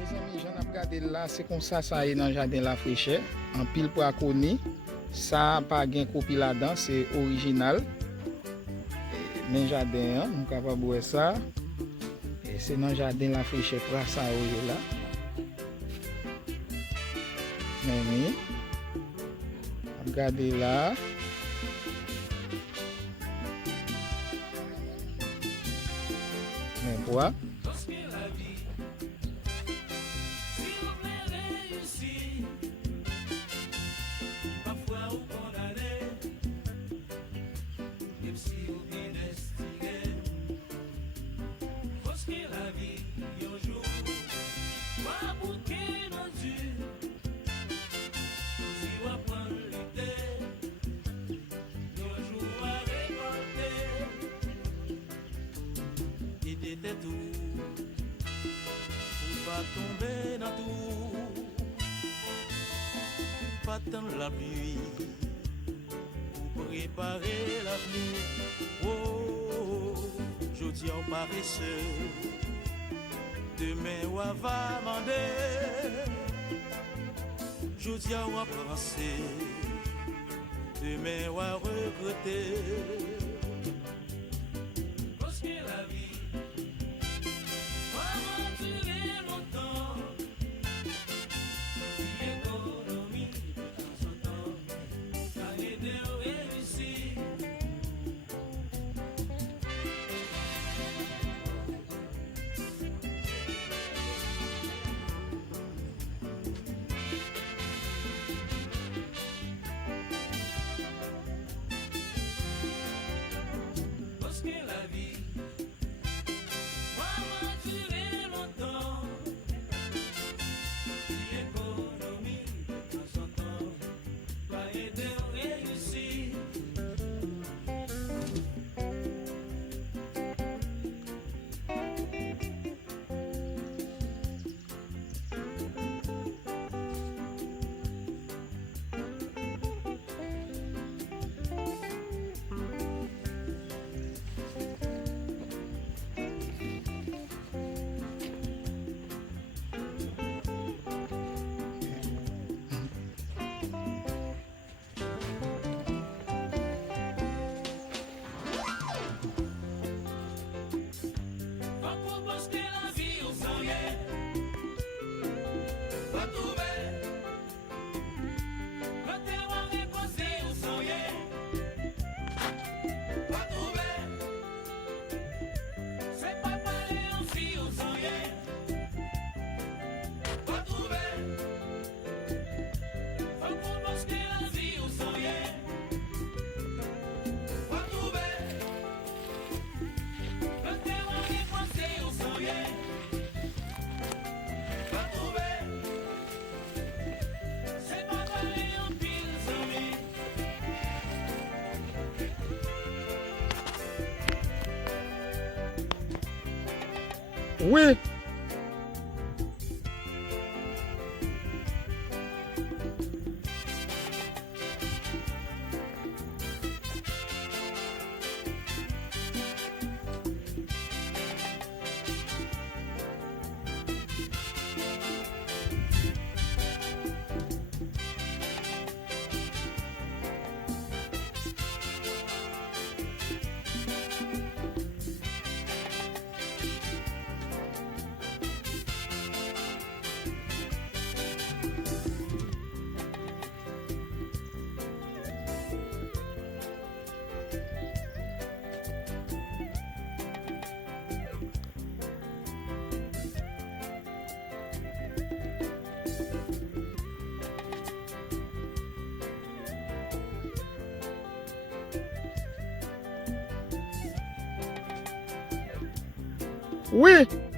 Mes amis, j'en ai regardé là, c'est comme ça est dans le jardin la fraîcheur. En pile pour aconi. Ça pas gain copie là-dedans, c'est original. Dans le jardin, on est capable de voir ça. Et c'est dans le jardin la fraîcheur pour ça là. Mais regardez là. Mais quoi? Tomber dans tout, pas tant la pluie pour préparer l'avenir. Oh, je dis au paresseux, demain on va mander. Je dis à penser, demain on va regretter. Parce que la vie Oui. Oui.